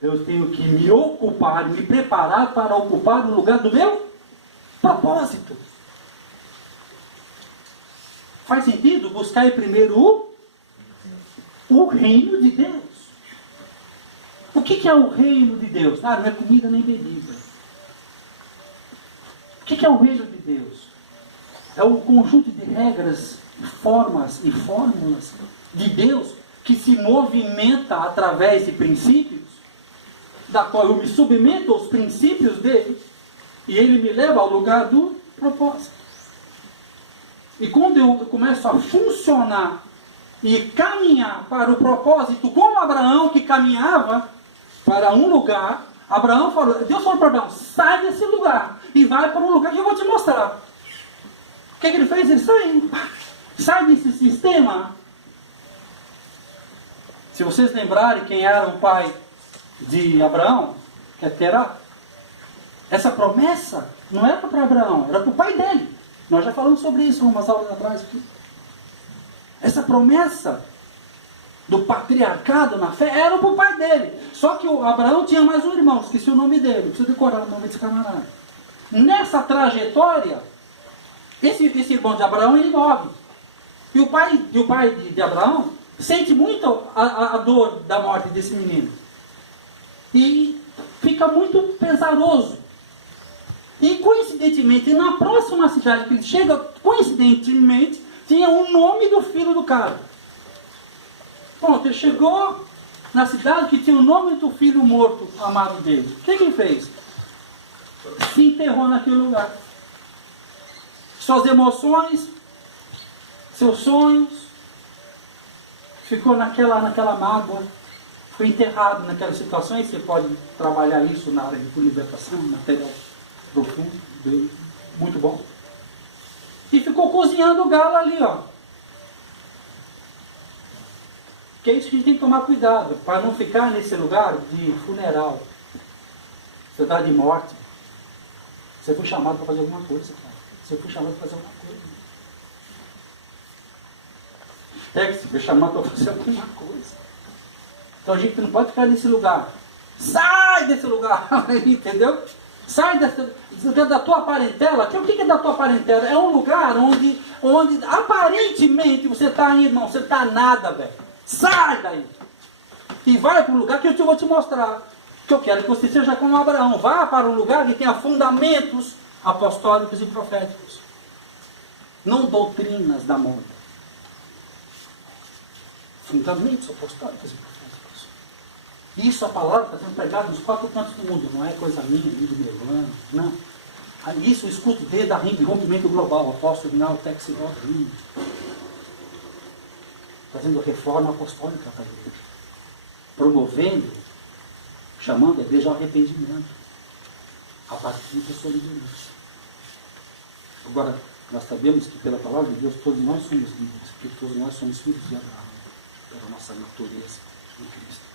Eu tenho que me ocupar, me preparar para ocupar o lugar do meu propósito. Faz sentido buscar primeiro o reino de Deus. O que é o reino de Deus? Não é comida nem bebida. O que é o reino de Deus? É um conjunto de regras, formas e fórmulas de Deus que se movimenta através de princípios, da qual eu me submeto aos princípios dele, e ele me leva ao lugar do propósito. E quando eu começo a funcionar e caminhar para o propósito, como Abraão que caminhava para um lugar, Deus falou para Abraão, sai desse lugar e vai para um lugar que eu vou te mostrar. O que ele fez? Ele saiu. Sai desse sistema. Se vocês lembrarem quem era o pai de Abraão, que é Terá, essa promessa não era para Abraão, era para o pai dele. Nós já falamos sobre isso umas aulas atrás aqui. Essa promessa do patriarcado na fé era para o pai dele. Só que o Abraão tinha mais um irmão, esqueci o nome dele, preciso decorar o nome desse camarada. Nessa trajetória, esse irmão de Abraão, ele morre. E o pai de Abraão sente muito a dor da morte desse menino. E fica muito pesaroso. E coincidentemente, na próxima cidade que ele chega, coincidentemente, tinha o nome do filho do cara. Pronto, ele chegou na cidade que tinha o nome do filho morto, amado dele. O que ele fez? Se enterrou naquele lugar. Suas emoções, seus sonhos, ficou naquela mágoa, foi enterrado naquela situação. E você pode trabalhar isso na área de libertação, material profundo, muito bom. E ficou cozinhando o galo ali, ó. Que é isso que a gente tem que tomar cuidado, para não ficar nesse lugar de funeral, cidade de morte. Você foi chamado para fazer alguma coisa, cara. Você foi chamado para fazer alguma coisa. Você foi chamado para fazer alguma coisa. Então a gente não pode ficar nesse lugar. Sai desse lugar, entendeu? Sai da tua parentela. O que é da tua parentela? É um lugar onde aparentemente você está aí, irmão. Você está nada, velho. Sai daí. E vai para um lugar que eu vou te mostrar. Que eu quero que você seja como Abraão. Vá para um lugar que tenha fundamentos apostólicos e proféticos. Não doutrinas da moda. Fundamentos apostólicos e proféticos. Isso a palavra está sendo pregada nos 4 cantos do mundo. Não é coisa minha, do meu ano. Não. Isso eu escuto desde a rompimento global. Apóstolo Rinaldo Tex Rim. Fazendo reforma apostólica para a igreja. Promovendo, chamando a igreja ao arrependimento. A partir da sua liderança. Agora, nós sabemos que pela palavra de Deus todos nós somos livres, porque todos nós somos filhos de Abraão, pela nossa natureza em Cristo.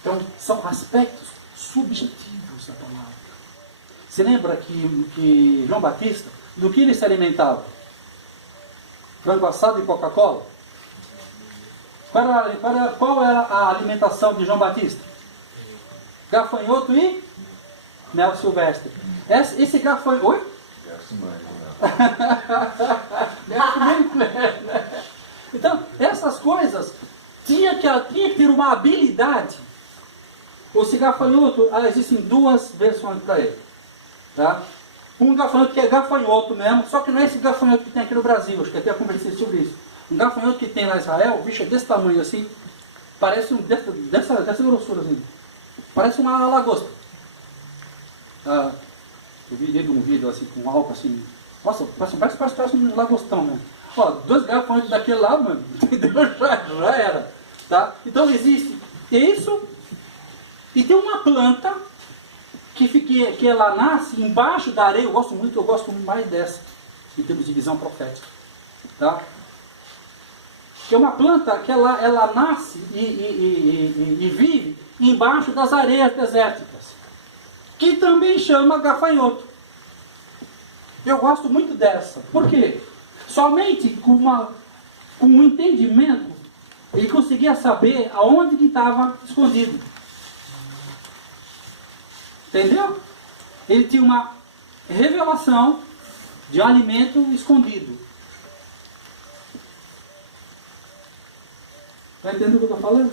Então, são aspectos subjetivos da palavra. Você lembra que João Batista, do que ele se alimentava? Frango assado e Coca-Cola? Qual era a alimentação de João Batista? Gafanhoto e mel silvestre. Esse gafanhoto... Oi? Então, essas coisas tinha que ter uma habilidade. O gafanhoto, existem 2 versões para ele. Tá? Um gafanhoto que é gafanhoto mesmo, só que não é esse gafanhoto que tem aqui no Brasil. Acho que até conversei sobre isso. Um gafanhoto que tem lá em Israel, o bicho é desse tamanho assim, parece dessa grossura assim. Parece uma lagosta. Eu vi dentro de um vídeo assim, com álcool assim. Nossa, parece um lagostão, né? Ó, 2 gafanhotos daquele lado, mano, entendeu? Já era. Tá? Então existe isso, e tem uma planta que ela nasce embaixo da areia. Eu gosto mais dessa, em termos de visão profética. Tá? Que é uma planta que ela nasce e vive embaixo das areias desérticas, que também chama gafanhoto. Eu gosto muito dessa. Por quê? Somente com um entendimento Ele conseguia saber aonde que estava escondido. Entendeu? Ele tinha uma revelação de um alimento escondido. Está entendendo o que eu estou falando?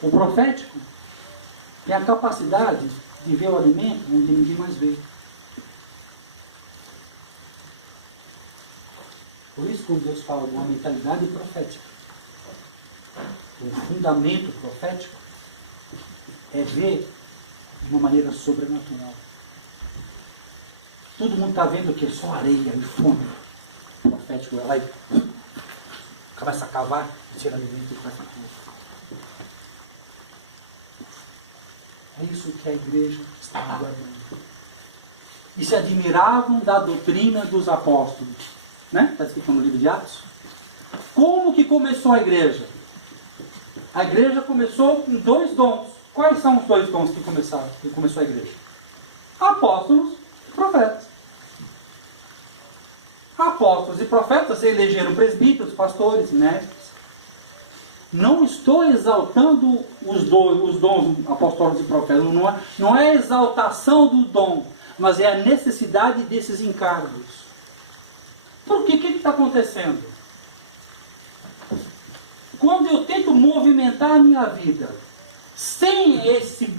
O profético tem a capacidade de ver o alimento onde ninguém mais vê. Por isso, quando Deus fala de uma mentalidade profética, um fundamento profético, é ver de uma maneira sobrenatural. Todo mundo está vendo o que? Só areia e fundo. O profético vai lá e começa a cavar, tira alimento e começa a comer. É isso que a igreja está aguardando. E se admiravam da doutrina dos apóstolos. Né? Está escrito no livro de Atos. Como que começou a igreja? A igreja começou com 2 dons. Quais são os 2 dons que começou a igreja? Apóstolos e profetas. Apóstolos e profetas elegeram presbíteros, pastores, mestres. Não estou exaltando os dons apostólicos e profetas. Não é a exaltação do dom, mas é a necessidade desses encargos. Por quê? O que está acontecendo? Quando eu tento movimentar a minha vida sem esse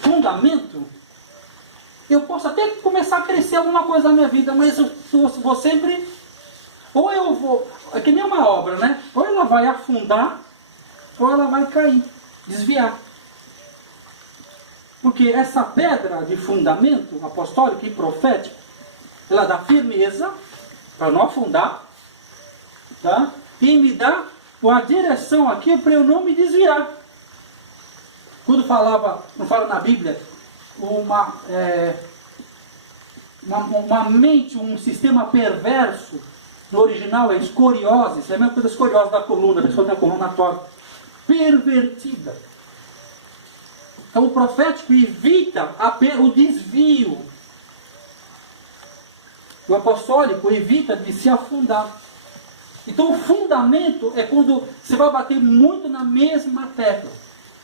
fundamento, eu posso até começar a crescer alguma coisa na minha vida, mas eu vou sempre... Ou eu vou... É que nem uma obra, né? Ou ela vai afundar, ou ela vai cair, desviar. Porque essa pedra de fundamento apostólico e profético, ela dá firmeza para não afundar, tá? E me dá uma direção aqui para eu não me desviar. Quando não fala na Bíblia, uma mente, um sistema perverso, no original é escoliose, isso é a mesma coisa escoliose da coluna, a pessoa tem a coluna torta, pervertida. Então o profético evita o desvio. O apostólico evita de se afundar. Então o fundamento é quando você vai bater muito na mesma tecla.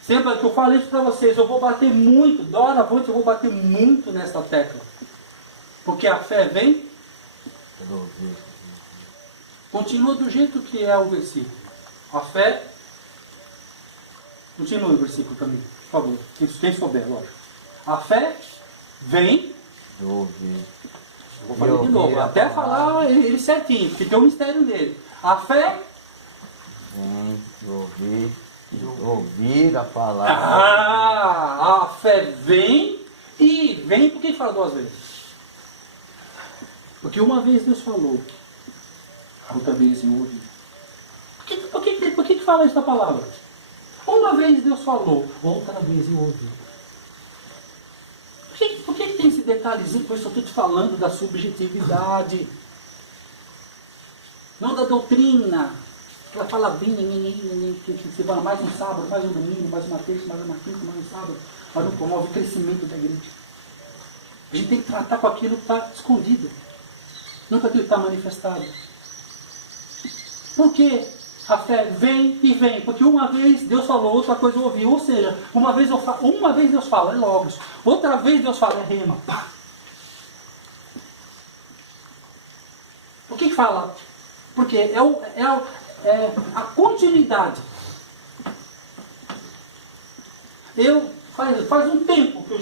Sempre que eu falo isso para vocês, eu vou bater muito, doravante eu vou bater muito nessa tecla. Porque a fé vem, continua do jeito que é o versículo. A fé, continua o versículo também, por favor, quem souber, lógico. A fé vem, eu vou falar de novo, até falar ele certinho, porque tem um mistério nele. A fé vem ouvir a palavra. A fé vem e vem, por que fala 2 vezes? Porque uma vez Deus falou, outra vez eu ouvi. Por que fala isso da palavra? Uma vez Deus falou, outra vez eu ouvi. Por que tem esse detalhezinho? Por isso eu estou te falando da subjetividade. Não da doutrina. Ela fala bem, que você vai mais um sábado, mais um domingo, mais uma terça, mais uma quinta, mais um sábado. Mas não promove o crescimento da igreja. A gente tem que tratar com aquilo que está escondido. Não com aquilo que está manifestado. Por quê? A fé vem e vem, porque uma vez Deus falou, outra coisa eu ouvi. Ou seja, uma vez Deus fala, é logos. Outra vez Deus fala, é rema. Pá. Por que fala? Porque é a continuidade. Faz um tempo que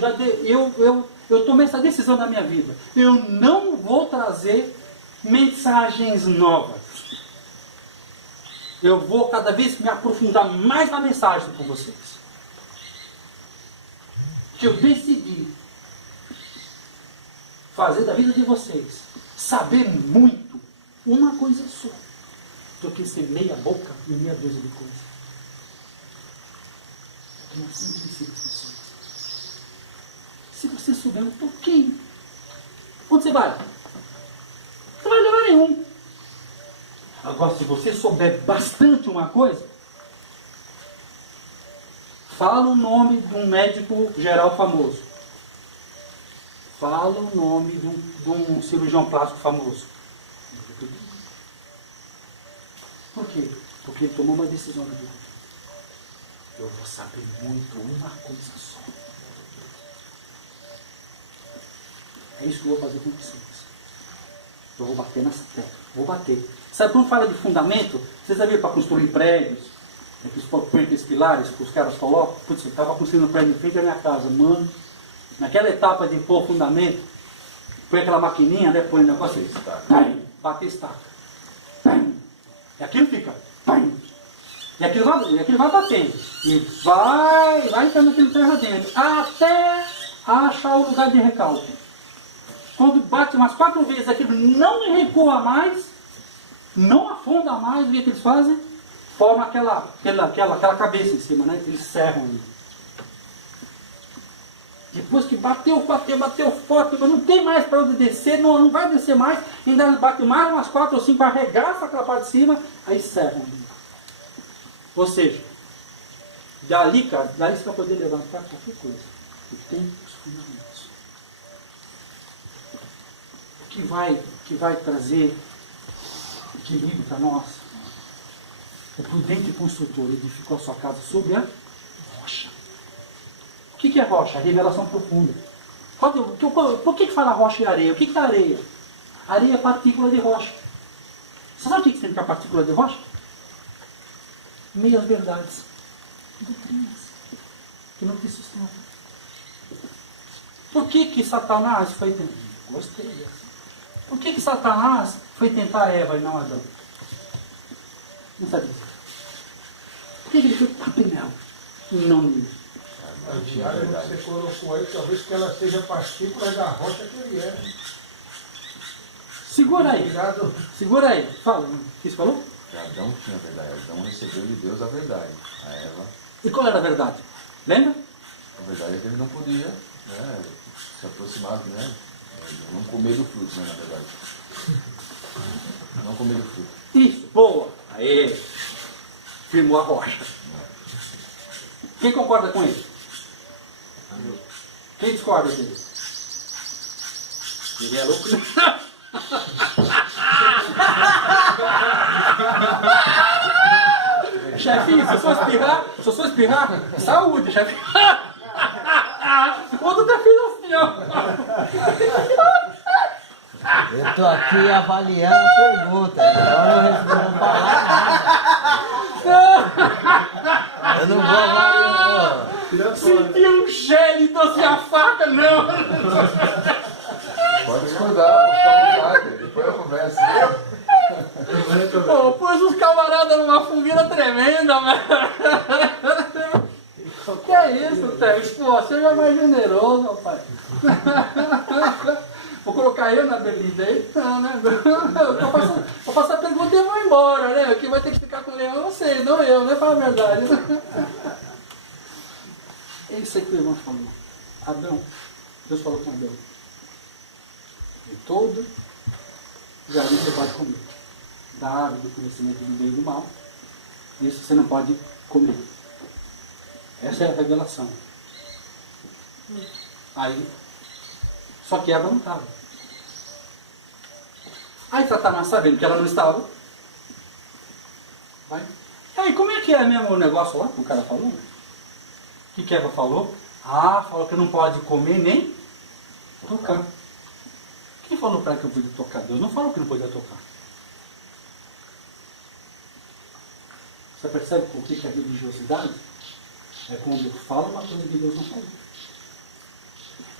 eu tomei essa decisão na minha vida. Eu não vou trazer mensagens novas. Eu vou cada vez me aprofundar mais na mensagem com vocês. Que eu decidi fazer da vida de vocês saber muito uma coisa só, do que ser meia boca e meia dúzia de coisas. Eu sempre ensino as pessoas. Se você souber um pouquinho, onde você vai? Não vai levar nenhum. Agora, se você souber bastante uma coisa, fala o nome de um médico geral famoso. Fala o nome de um cirurgião plástico famoso. Por quê? Porque Porque ele tomou uma decisão na vida. Eu vou saber muito uma coisa só. É isso que eu vou fazer com vocês. Eu vou bater nessa tecla. Vou bater. Sabe quando fala de fundamento? Vocês já viram para construir prédios? É que põem aqueles pilares que os caras colocam. Putz, eu estava construindo um prédio em frente à minha casa, mano. Naquela etapa de pôr fundamento, põe aquela maquininha, né? Põe o negócio assim. Bater estaca. E aquilo fica. E aquilo vai batendo. E vai entrando aquele terra dentro. Até achar o lugar de recalque. Quando bate umas 4 vezes, aquilo não recua mais, não afunda mais, o que eles fazem? Forma aquela cabeça em cima, né? Eles serram. Depois que bateu forte, não tem mais para onde descer, não vai descer mais, ainda bate mais umas 4 ou 5, arregaça aquela parte de cima, aí serram. Ou seja, dali você vai poder levantar qualquer coisa. E tem os fundamentos. O que vai trazer equilíbrio para nós? O prudente construtor edificou a sua casa sobre a rocha. O que é rocha? A revelação profunda. Por que fala rocha e areia? O que é areia? Areia é partícula de rocha. Você sabe o que significa partícula de rocha? Meias verdades. Doutrinas. Que não te sustentam. Por que Satanás foi tentar? Gostei dessa. Por que Satanás foi tentar Eva e não Adão? Não sabia. Por que ele foi papinel e não Nilo? A diária que você colocou aí, talvez que ela seja partícula da rocha que ele é. Segura aí. Segura aí. Fala. O que você falou? Adão tinha a verdade. Adão recebeu de Deus a verdade. A Eva. E qual era a verdade? Lembra? A verdade é que ele não podia, né, se aproximar, né? Não comer do fruto, né, na verdade. Não comer do fruto. Isso, boa. Aê. Firmou a rocha. Quem concorda com isso? Quem discorda dele? Ele é louco. Chefinho, se eu só espirrar, saúde, chefinho. O outro tá filho assim, ó. Eu estou aqui avaliando a pergunta, então eu não vou falar nada. Eu não vou avaliar. Senti um gélito assim, a faca, não. Pode discordar, pode ficar à vontade. Depois eu converso. Pô, pôs os camaradas numa fogueira tremenda, velho. Que é isso, Théo? Pô, seja mais generoso, rapaz. Vou colocar eu na bebida aí? Não, né? Vou passar a pergunta e vou embora, né? Quem vai ter que ficar com o leão é você, não eu, né? Fala a verdade. É isso aí que o irmão falou. Adão, Deus falou com Adão. De todo jardim você pode comer. Da árvore do conhecimento do bem e do mal. Isso você não pode comer. Essa é a revelação. Aí, só que Eva não estava. Aí Satanás, sabendo que ela não estava, vai. Aí, como é que é mesmo o negócio lá que o cara falou? O que Eva falou? Ah, falou que não pode comer nem tocar. Quem falou para ela que eu podia tocar? Deus não falou que não podia tocar. Você percebe o que é religiosidade? É quando fala uma coisa que Deus não falou.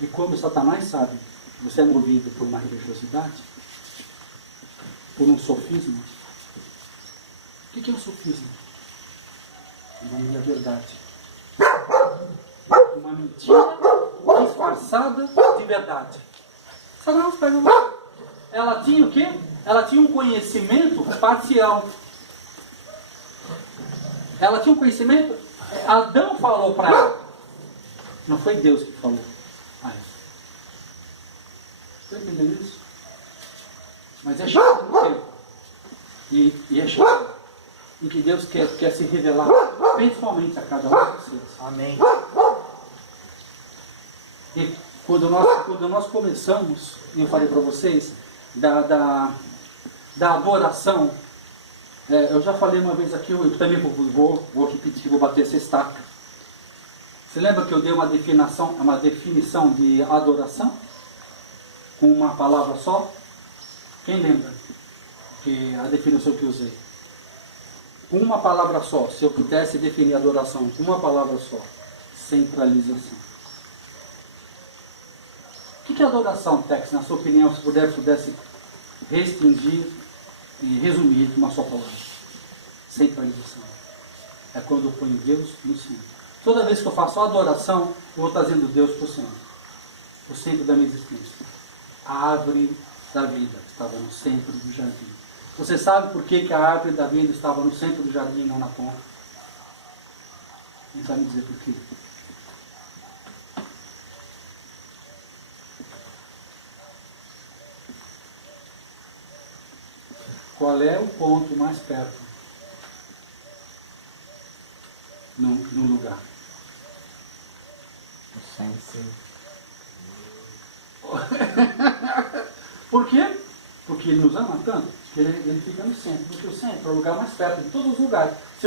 E como Satanás sabe que você é movido por uma religiosidade, por um sofisma. O que é um sofisma? Uma meia verdade. Uma mentira disfarçada de verdade. Satanás pega uma. Ela tinha o quê? Ela tinha um conhecimento parcial. Ela tinha um conhecimento. Adão falou para ela. Não foi Deus que falou. Está entendendo isso? Mas é chegado no tempo. E é chegado em que Deus quer se revelar pessoalmente a cada um de vocês. Amém. E quando nós começamos, eu falei para vocês, da adoração Eu já falei uma vez aqui, eu também vou repetir, vou bater essa estaca. Você lembra que eu dei uma definição de adoração? Com uma palavra só? Quem lembra? Que a definição que eu usei. Com uma palavra só, se eu pudesse definir adoração com uma palavra só, centralização. O que é adoração, Tex, na sua opinião, se pudesse restringir e resumir com uma só palavra? Centralização. É quando eu ponho Deus no centro. Toda vez que eu faço adoração, eu vou trazendo Deus para o centro. O centro da minha existência. A árvore da vida estava no centro do jardim. Você sabe por que a árvore da vida estava no centro do jardim e não na ponta? Quem sabe me dizer por quê? Qual é o ponto mais perto no lugar? O centro. Por quê? Porque ele nos ama tanto, que ele fica no centro. Porque o centro é o lugar mais perto de todos os lugares. Se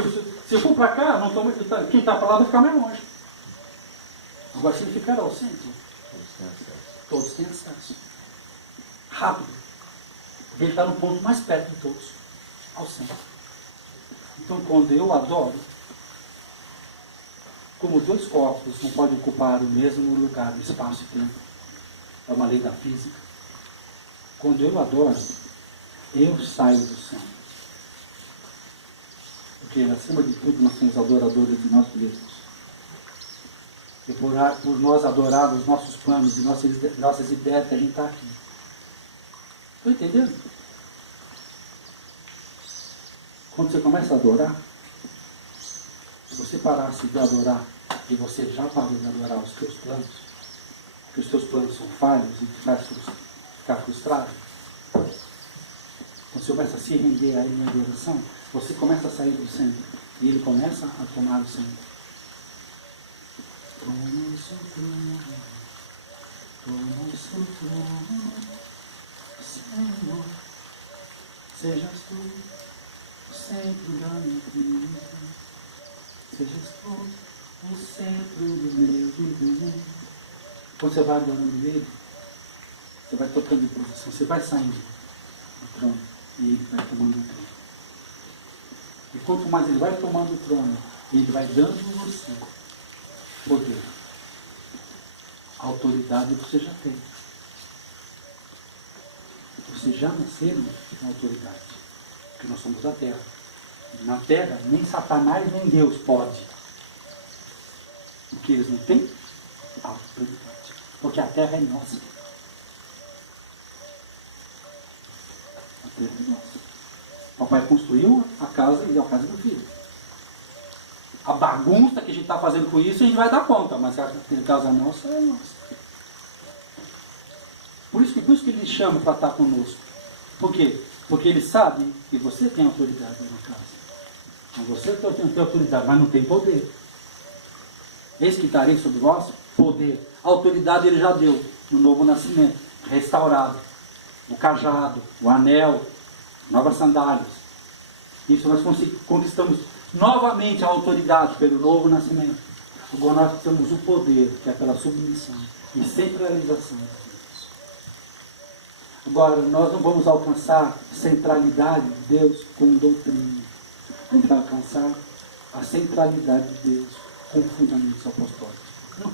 eu for para cá, não estou muito. Quem está para lá vai ficar mais longe. Agora, se ele ficar ao centro, todos têm acesso. Rápido. Porque ele está no ponto mais perto de todos, ao centro. Então, quando eu adoro, como dois corpos não podem ocupar o mesmo lugar no espaço e tempo, é uma lei da física. Quando eu adoro, eu saio do centro. Porque, acima de tudo, nós somos adoradores de nós mesmos. E por nós adorarmos os nossos planos e nossas ideias, que a gente está aqui. Estão entendendo? Quando você começa a adorar, se você parasse de adorar e você já parou de adorar os seus planos, que os seus planos são falhos e te faz ficar frustrado, quando você começa a se render a ele na adoração, você começa a sair do centro e ele começa a tomar o centro. Toma o seu trono, toma o seu trono, Senhor, sejas tu o centro da minha vida, sejas tu o centro do meu viver. Quando você vai adorando ele, você vai tocando em posição, você vai saindo do trono e ele vai tomando o trono. E quanto mais ele vai tomando o trono, ele vai dando a você poder. A autoridade você já tem. Você já nasceu com autoridade. Porque nós somos da terra. Na terra, nem Satanás nem Deus pode. Porque eles não têm autoridade. Porque a terra é nossa. A terra é nossa. O papai construiu a casa e a casa do filho. A bagunça que a gente está fazendo com isso, a gente vai dar conta. Mas a casa nossa é nossa. Por isso que ele chama para estar conosco. Por quê? Porque ele sabe que você tem autoridade na casa. Mas você tem autoridade, mas não tem poder. Eis que darei sobre vós poder. A autoridade ele já deu no novo nascimento. Restaurado. O cajado, o anel, novas sandálias. Isso nós conquistamos novamente a autoridade pelo novo nascimento. Agora nós temos o poder, que é pela submissão e centralização. Agora, nós não vamos alcançar centralidade de Deus com doutrina. A gente vai alcançar a centralidade de Deus com fundamentos apostólicos. Não,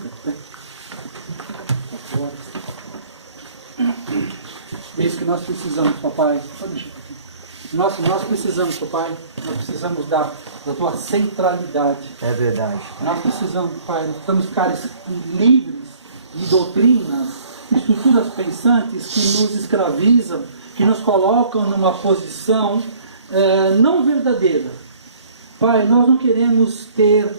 agora. É isso que nós precisamos, papai. Nós precisamos, papai. Nós precisamos da tua centralidade. É verdade. Nós precisamos, pai. Nós precisamos ficar livres de doutrinas, estruturas pensantes que nos escravizam, que nos colocam numa posição não verdadeira. Pai, nós não queremos ter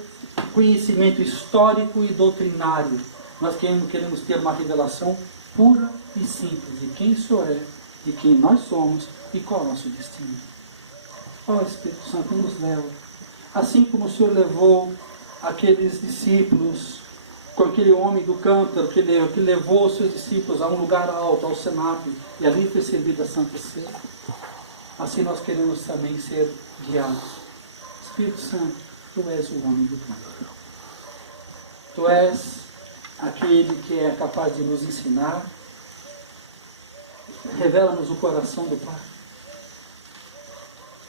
conhecimento histórico e doutrinário. Nós queremos ter uma revelação pura e simples de quem o Senhor é, de quem nós somos e qual é o nosso destino. Ó Espírito Santo, nos leva. Assim como o Senhor levou aqueles discípulos, com aquele homem do cântaro que levou os seus discípulos a um lugar alto, ao cenáculo, e ali foi servida a Santa Ceia. assim nós queremos também ser guiados. Espírito Santo, Tu és o homem do Pai. Tu és aquele que é capaz de nos ensinar. Revela-nos o coração do Pai.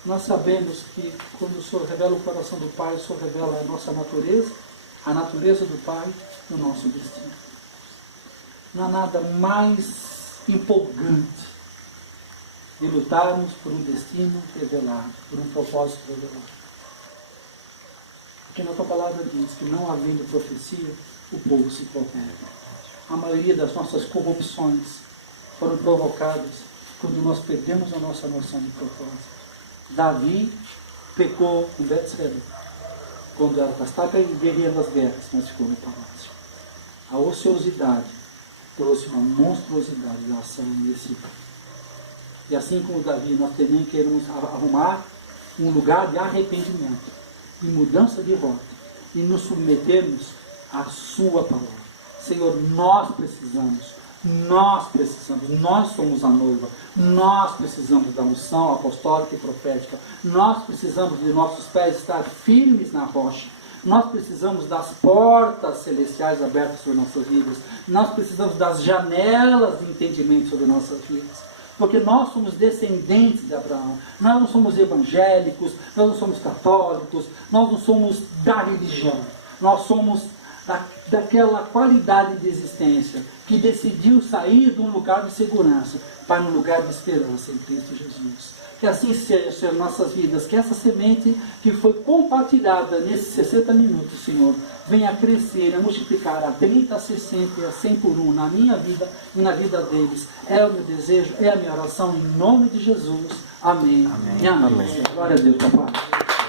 Nós sabemos que quando o Senhor revela o coração do Pai, o Senhor revela a nossa natureza, a natureza do Pai e o nosso destino. Não há nada mais empolgante de lutarmos por um destino revelado, por um propósito revelado. Porque na tua palavra diz que não havendo profecia, o povo se corrompe. A maioria das nossas corrupções foram provocadas quando nós perdemos a nossa noção de propósito. Davi pecou com Betseba, quando ela estava guerreando as guerras, mas ficou no palácio. A ociosidade trouxe uma monstruosidade de ação nesse lugar. E assim como Davi, nós também queremos arrumar um lugar de arrependimento, de mudança de rota, e nos submetermos à sua palavra. Senhor, nós somos a noiva, nós precisamos da unção apostólica e profética, nós precisamos de nossos pés estar firmes na rocha, nós precisamos das portas celestiais abertas sobre nossas vidas, nós precisamos das janelas de entendimento sobre nossas vidas, porque nós somos descendentes de Abraão, nós não somos evangélicos, nós não somos católicos, nós não somos da religião, nós somos daquela qualidade de existência que decidiu sair de um lugar de segurança para um lugar de esperança em Cristo Jesus. Que assim seja, Senhor, nossas vidas, que essa semente que foi compartilhada nesses 60 minutos, Senhor, venha a crescer, a multiplicar a 30, a 60 e a 100 por 1 na minha vida e na vida deles. É o meu desejo, é a minha oração, em nome de Jesus. Amém. Amém. E amém. Glória a Deus, Pai.